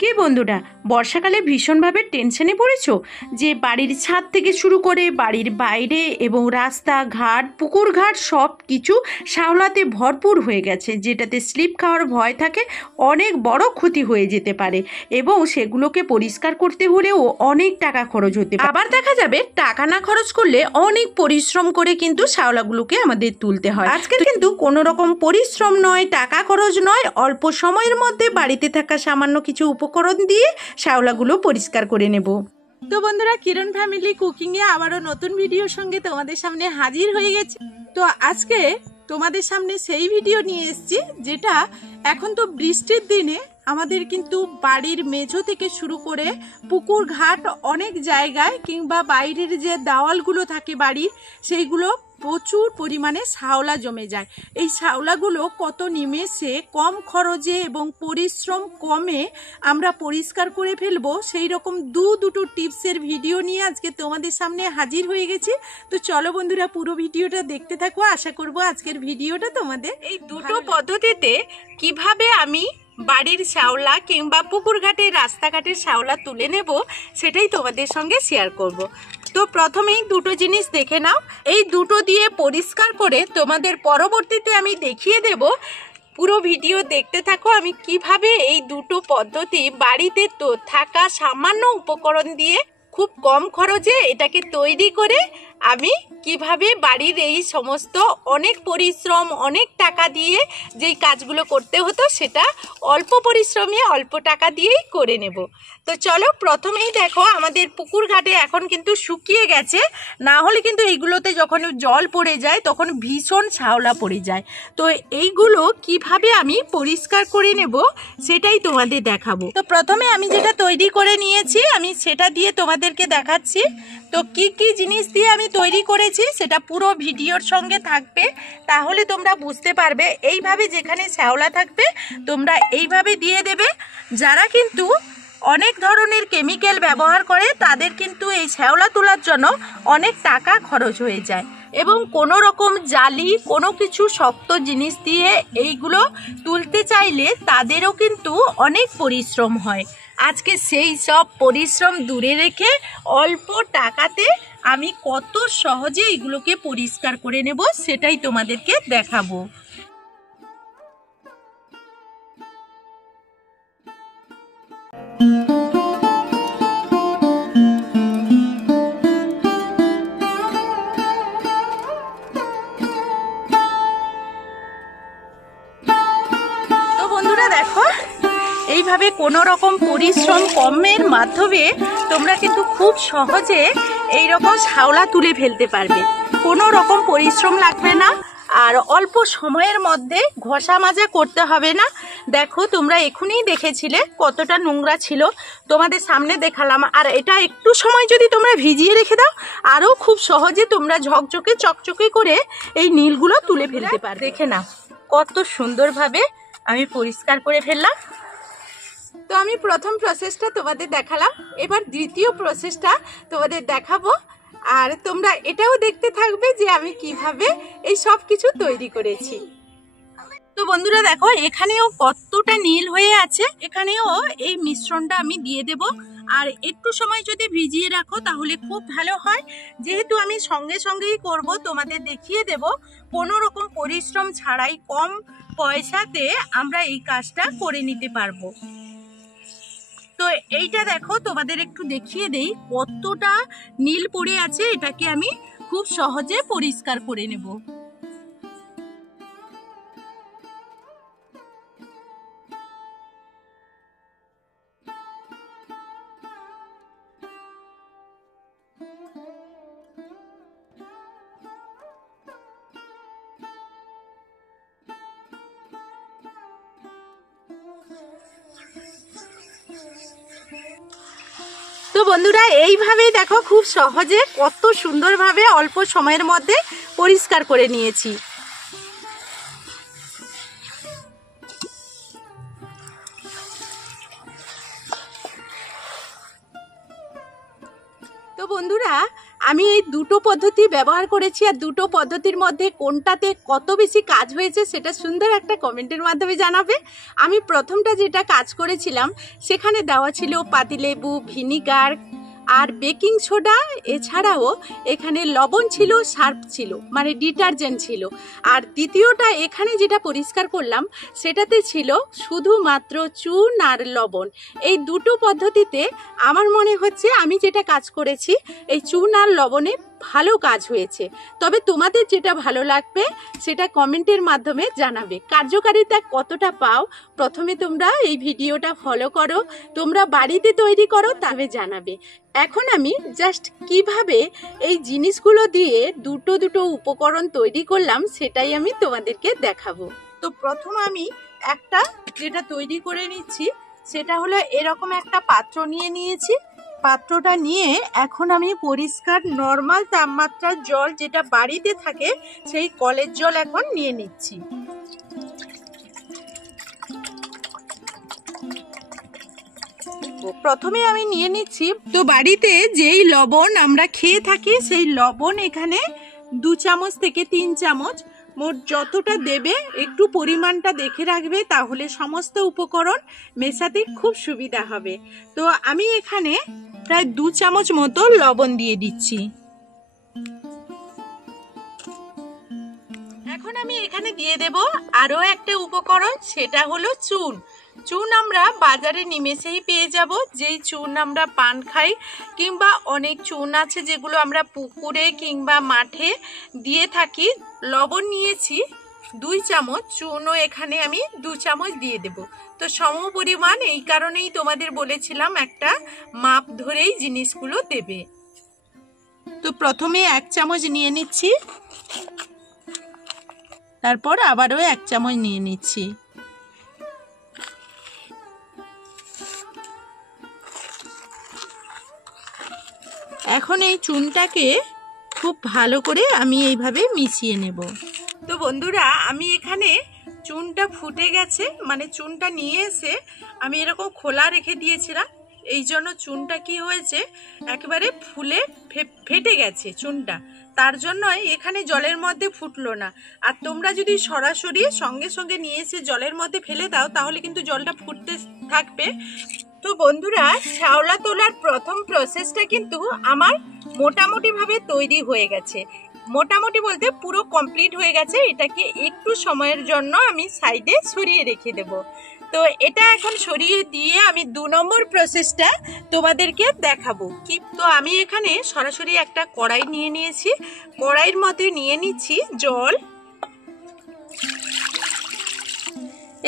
কে বন্ধুরা, বর্ষাকালে ভীষণভাবে টেনশনে পড়েছো যে বাড়ির ছাদ থেকে শুরু করে বাড়ির বাইরে এবং রাস্তাঘাট পুকুর ঘাট সব কিছু শ্যাওলাতে ভরপুর হয়ে গেছে, যেটাতে স্লিপ খাওয়ার ভয় থাকে, অনেক বড় ক্ষতি হয়ে যেতে পারে এবং সেগুলোকে পরিষ্কার করতে হলেও অনেক টাকা খরচ হতে পারে। আবার দেখা যাবে টাকা না খরচ করলে অনেক পরিশ্রম করে কিন্তু শ্যাওলাগুলোকে আমাদের তুলতে হয়। আজকে কিন্তু কোনো রকম পরিশ্রম নয়, টাকা খরচ নয়, অল্প সময়ের মধ্যে বাড়িতে থাকা সামান্য কিছু উপকরণ দিয়ে শ্যাওলাগুলো পরিষ্কার করে নেব। তো বন্ধুরা, কিরণ ফ্যামিলি কুকিংয়ে আবারও নতুন ভিডিওর সঙ্গে তোমাদের সামনে হাজির হয়ে গেছে। তো আজকে তোমাদের সামনে সেই ভিডিও নিয়ে এসেছি যেটা এখন তো বৃষ্টির দিনে আমাদের কিন্তু বাড়ির মেঝো থেকে শুরু করে পুকুর ঘাট অনেক জায়গায় কিংবা বাইরের যে দেওয়ালগুলো থাকে বাড়ির, সেইগুলো প্রচুর পরিমাণে শ্যাওলা জমে যায়। এই শ্যাওলাগুলো কত নিমেষে কম খরচে এবং পরিশ্রম কমে আমরা পরিষ্কার করে ফেলবো, সেই রকম দুটো টিপসের ভিডিও নিয়ে আজকে তোমাদের সামনে হাজির হয়ে গেছি। তো চলো বন্ধুরা, পুরো ভিডিওটা দেখতে থাকো। আশা করবো আজকের ভিডিওটা তোমাদের এই দুটো পদ্ধতিতে কিভাবে আমি বাড়ির শ্যাওলা কিংবা পুকুর ঘাটের রাস্তাঘাটের শ্যাওলা তুলে নেব সেটাই তোমাদের সঙ্গে শেয়ার করব। তো প্রথমেই দুটো জিনিস দেখে নাও। এই দুটো দিয়ে পরিষ্কার করে তোমাদের পরবর্তীতে আমি দেখিয়ে দেব। পুরো ভিডিও দেখতে থাকো আমি কিভাবে এই দুটো পদ্ধতি বাড়িতে তো থাকা সামান্য উপকরণ দিয়ে খুব কম খরচে এটাকে তৈরি করে আমি কিভাবে বাড়ির এই সমস্ত অনেক পরিশ্রম অনেক টাকা দিয়ে যেই কাজগুলো করতে হতো সেটা অল্প পরিশ্রমে অল্প টাকা দিয়েই করে নেব। তো চলো, প্রথমেই দেখো আমাদের পুকুর ঘাটে এখন কিন্তু শুকিয়ে গেছে, না হলে কিন্তু এইগুলোতে যখন জল পড়ে যায় তখন ভীষণ শ্যাওলা পড়ে যায়। তো এইগুলো কিভাবে আমি পরিষ্কার করে নেব সেটাই তোমাদের দেখাবো। তো প্রথমে আমি যেটা তৈরি করে নিয়েছি আমি সেটা দিয়ে তোমাদেরকে দেখাচ্ছি। তো কি কি জিনিস দিয়ে আমি তৈরি করেছি সেটা পুরো ভিডিওর সঙ্গে থাকবে, তাহলে তোমরা বুঝতে পারবে। এইভাবে যেখানে শ্যাওলা থাকবে তোমরা এইভাবে দিয়ে দেবে। যারা কিন্তু অনেক ধরনের কেমিক্যাল ব্যবহার করে তাদের কিন্তু এই শ্যাওলা তোলার জন্য অনেক টাকা খরচ হয়ে যায় এবং কোনো রকম জালি কোনো কিছু শক্ত জিনিস দিয়ে এইগুলো তুলতে চাইলে তাদেরও কিন্তু অনেক পরিশ্রম হয়। আজকে সেই সব পরিশ্রম দূরে রেখে অল্প টাকাতে আমি কত সহজে এগুলোকে পরিষ্কার করে নেব সেটাই তোমাদেরকে দেখাবো। দেখো, এইভাবে কোনো রকম পরিশ্রম কমের মাধ্যমে তোমরা কিন্তু খুব সহজে এই রকম শ্যাওলা তুলে ফেলতে পারবে। কোনো রকম পরিশ্রম লাগবে না আর অল্প সময়ের মধ্যে ঘষা মাজা করতে হবে না। দেখো, তোমরা এখনই দেখেছিলে কতটা নোংরা ছিল, তোমাদের সামনে দেখালাম। আর এটা একটু সময় যদি তোমরা ভিজিয়ে রেখে দাও আরও খুব সহজে তোমরা ঝকঝকে চকচকে করে এই নীলগুলো তুলে ফেলতে পারবে। দেখে নাও কত সুন্দরভাবে আমি পরিষ্কার করে ফেললাম। তো আমি প্রথম প্রসেসটা তোমাদের দেখালাম, এবার দ্বিতীয় প্রসেসটা তোমাদের দেখাবো। আর তোমরা এটাও দেখতে থাকবে যে আমি কিভাবে এই সব কিছু তৈরি করেছি। তো বন্ধুরা দেখো, এখানেও কতটা নীল হয়ে আছে, এখানেও এই মিশ্রণটা আমি দিয়ে দেব। আর একটু সময় যদি ভিজিয়ে রাখো তাহলে খুব ভালো হয়। যেহেতু আমি সঙ্গে সঙ্গেই করব তোমাদের দেখিয়ে দেব, কোনো রকম পরিশ্রম ছাড়াই কম পয়সাতে আমরা এই কাজটা করে নিতে পারবো। তো এইটা দেখো, তোমাদের একটু দেখিয়ে দেই কতটা নীল পড়ে আছে, এটাকে আমি খুব সহজে পরিষ্কার করে নেব। তো বন্ধুরা, এইভাবেই দেখো খুব সহজে কত সুন্দরভাবে অল্প সময়ের মধ্যে পরিষ্কার করে নিয়েছি। তো বন্ধুরা, আমি এই দুটো পদ্ধতি ব্যবহার করেছি, আর দুটো পদ্ধতির মধ্যে কোনটাতে কত বেশি কাজ হয়েছে সেটা সুন্দর একটা কমেন্টের মাধ্যমে জানাবে। আমি প্রথমটা যেটা কাজ করেছিলাম সেখানে দেওয়া ছিল পাতিলেবু, ভিনিগার আর বেকিং সোডা, এছাড়াও এখানে লবণ ছিল, সার্ফ ছিল, মানে ডিটারজেন্ট ছিল। আর দ্বিতীয়টা এখানে যেটা পরিষ্কার করলাম সেটাতে ছিল শুধুমাত্র চুন আর লবণ। এই দুটো পদ্ধতিতে আমার মনে হচ্ছে আমি যেটা কাজ করেছি এই চুন আর লবণে ভালো কাজ হয়েছে। তবে তোমাদের যেটা ভালো লাগবে সেটা কমেন্টের মাধ্যমে জানাবে। কার্যকারিতা কতটা পাও প্রথমে তোমরা এই ভিডিওটা ফলো করো, তোমরা বাড়িতে তৈরি করো, তবে জানাবে। এখন আমি জাস্ট কিভাবে এই জিনিসগুলো দিয়ে দুটো দুটো উপকরণ তৈরি করলাম সেটাই আমি তোমাদেরকে দেখাবো। তো প্রথম আমি একটা যেটা তৈরি করে নিচ্ছি সেটা হলো এরকম একটা পাত্র নিয়ে নিয়েছি। পাত্রটা নিয়ে এখন আমি পরিষ্কার নর্মাল তাপমাত্রার জল যেটা বাড়িতে থাকে সেই কলের জল এখন নিয়ে নিচ্ছি। প্রথমে আমি নিয়ে নিচ্ছি, তো বাড়িতে যেই লবণ আমরা খেয়ে থাকি সেই লবণ এখানে 2 চামচ থেকে 3 চামচ, মোট যতটা দেবে একটু পরিমাণটা দেখে রাখবে, তাহলে সমস্ত উপকরণ মেশাতে খুব সুবিধা হবে। তো আমি এখানে প্রায় 2 চামচ মতো লবণ দিয়ে দিচ্ছি। এখন আমি এখানে দিয়ে দেব আরো একটা উপকরণ, সেটা হলো চুন। চুন আমরা বাজারে নিমেষেই পেয়ে যাব, যেই চুন আমরা পান খাই, কিংবা অনেক চুন আছে যেগুলো আমরা পুকুরে কিংবা মাঠে দিয়ে থাকি। লবণ নিয়েছি 2 চামচ, চুনও এখানে আমি 2 চামচ দিয়ে দেব। তো সম পরিমাণ, এই কারণেই তোমাদের বলেছিলাম একটা মাপ ধরেই জিনিসগুলো দেবে। তো প্রথমে 1 চামচ নিয়ে নিচ্ছি, তারপর আবারও 1 চামচ নিয়ে নিচ্ছি। এখন এই চুনটাকে খুব ভালো করে আমি এইভাবে মিশিয়ে নেব। তো বন্ধুরা, আমি এখানে চুনটা ফুটে গেছে, মানে চুনটা নিয়ে এসে আমি এরকম খোলা রেখে দিয়েছিলাম, এই জন্য চুনটা কি হয়েছে একেবারে ফুলে ফেটে গেছে চুনটা, তার জন্যই এখানে জলের মধ্যে ফুটলো না। আর তোমরা যদি সরাসরি সঙ্গে সঙ্গে নিয়ে এসে জলের মধ্যে ফেলে দাও তাহলে কিন্তু জলটা ফুটতে থাকবে। তো বন্ধুরা, শ্যাওলা তোলার প্রথম প্রসেসটা কিন্তু আমার মোটামুটি ভাবে তৈরি হয়ে গেছে। মোটামুটি বলতে পুরো কমপ্লিট হয়ে গেছে। এটাকে একটু সময়ের জন্য আমি সাইডে সরিয়ে রেখে দেব। তো এটা এখন সরিয়ে দিয়ে আমি 2 নম্বর প্রসেসটা তোমাদেরকে দেখাবো। কি, তো আমি এখানে সরাসরি একটা কড়াই নিয়ে নিয়েছি, কড়াইয়ের মধ্যে নিয়ে নিচ্ছি জল।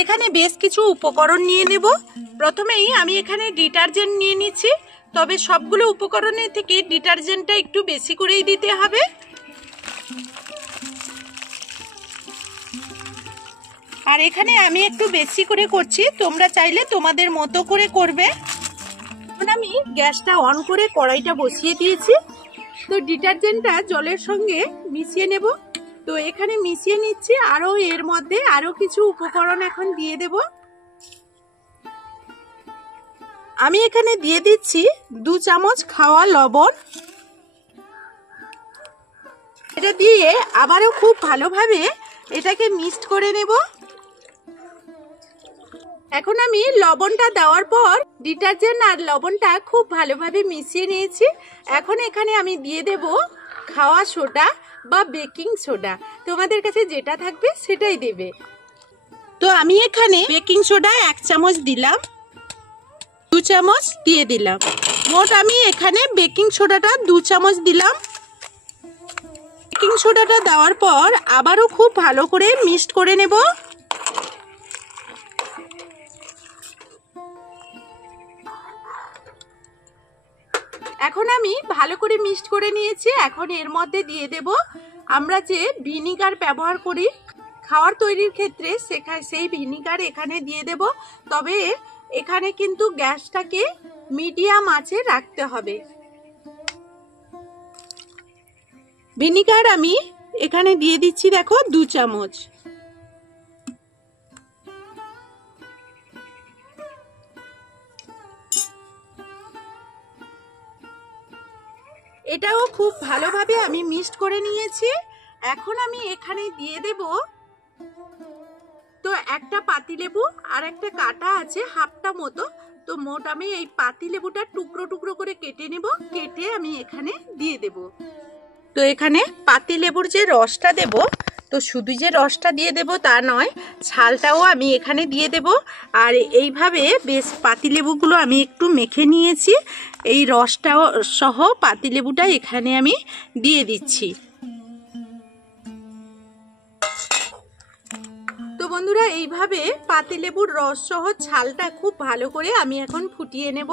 এখানে বেশ কিছু উপকরণ নিয়ে নেব। প্রথমেই আমি এখানে ডিটারজেন্ট নিয়ে নিচ্ছি, তবে সবগুলো উপকরণের থেকে ডিটারজেন্টটা একটু বেশি করেই দিতে হবে। আর এখানে আমি একটু বেশি করে করছি, তোমরা চাইলে তোমাদের মতো করে করবে। এখন আমি গ্যাসটা অন করে কড়াইটা বসিয়ে দিয়েছি। তো ডিটারজেন্টটা জলের সঙ্গে মিশিয়ে নেব। তো এখানে মিশিয়ে নিচ্ছি, আরো এর মধ্যে আরো কিছু উপকরণ এখন দিয়ে দেব। আমি এখানে দিয়ে দিচ্ছি 2 চামচ খাওয়া লবণ। এটা দিয়ে আবারও খুব ভালোভাবে এটাকে মিক্সড করে নেব। এখন আমি লবণটা দেওয়ার পর ডিটারজেন্ট আর লবণটা খুব ভালোভাবে মিশিয়ে নিয়েছি। এখন এখানে আমি দিয়ে দেব খাওয়া সোডা বা বেকিং সোডা, তোমাদের কাছে যেটা থাকবে সেটাই দেবে। তো আমি এখানে বেকিং সোডা 1 চামচ দিলাম, 2 চামচ দিয়ে দিলাম, মোট আমি এখানে বেকিং সোডাটা 2 চামচ দিলাম। বেকিং সোডাটা দেওয়ার পর আবারও খুব ভালো করে মিক্সড করে নেব। এখন আমি ভালো করে মিক্সড করে নিয়েছি। এখন এর মধ্যে দিয়ে দেব আমরা যে ভিনিগার ব্যবহার করি খাবার তৈরির ক্ষেত্রে, সেই ভিনিগার এখানে দিয়ে দেব। তবে এখানে কিন্তু গ্যাসটাকে মিডিয়াম আঁচে রাখতে হবে। ভিনিগার আমি এখানে দিয়ে দিচ্ছি, দেখো 2 চামচ। এটাও খুব ভালোভাবে আমি মিক্সড করে নিয়েছি। এখন আমি এখানে দিয়ে দেব তো একটা পাতিলেবু, আর একটা কাটা আছে হাফটা মতো। তো মোট আমি এই পাতিলেবুটা টুকরো টুকরো করে কেটে নেব, কেটে আমি এখানে দিয়ে দেব। তো এখানে পাতিলেবুর যে রসটা দেব, তো শুধু যে রসটা দিয়ে দেব তা নয়, ছালটাও আমি এখানে দিয়ে দেব। আর এইভাবে বেশ পাতিলেবুগুলো আমি একটু মেখে নিয়েছি, এই রসটাও সহ পাতিলেবুটা এখানে আমি দিয়ে দিচ্ছি। তো বন্ধুরা, এইভাবে পাতিলেবুর রস সহ ছালটা খুব ভালো করে আমি এখন ফুটিয়ে নেব।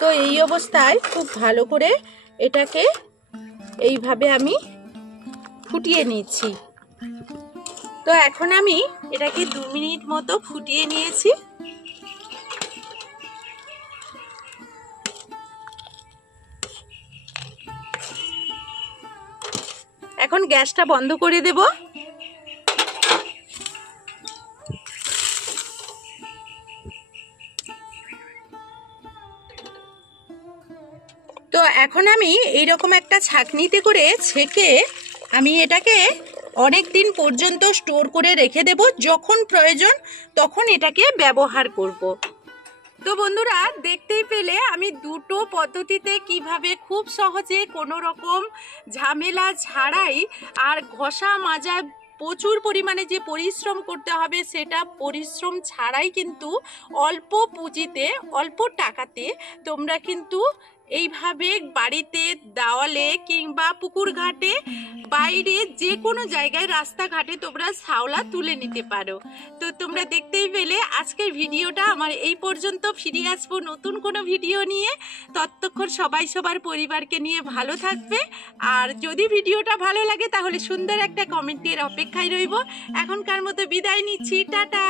তো এই অবস্থায় খুব ভালো করে এটাকে এইভাবে আমি ফুটিয়ে নিচ্ছি। তো এখন আমি এটাকে 2 মিনিট মতো ফুটিয়ে নিয়েছি। এখন গ্যাসটা বন্ধ করে দেব। তো এখন আমি এইরকম একটা ছাঁকনিতে করে ছেঁকে আমি এটাকে অনেক দিন পর্যন্ত স্টোর করে রেখে দেব, যখন প্রয়োজন তখন এটাকে ব্যবহার করব। তো বন্ধুরা, দেখতেই পেলে আমি দুটো পদ্ধতিতে কিভাবে খুব সহজে কোনো রকম ঝামেলা ছাড়াই আর ঘষা মাজা প্রচুর পরিমাণে যে পরিশ্রম করতে হবে সেটা পরিশ্রম ছাড়াই কিন্তু অল্প পুঁজিতে অল্প টাকাতে তোমরা কিন্তু এইভাবে বাড়িতে দেওয়ালে কিংবা পুকুর ঘাটে বাইরে যে কোনো জায়গায় রাস্তাঘাটে তোমরা শ্যাওলা তুলে নিতে পারো। তো তোমরা দেখতেই পেলে আজকের ভিডিওটা আমার এই পর্যন্ত। ফিরে আসবো নতুন কোনো ভিডিও নিয়ে। ততক্ষণ সবাই সবার পরিবারকে নিয়ে ভালো থাকবে। আর যদি ভিডিওটা ভালো লাগে তাহলে সুন্দর একটা কমেন্টের অপেক্ষায় রইব। এখনকার মতো বিদায় নিচ্ছি, টাটা।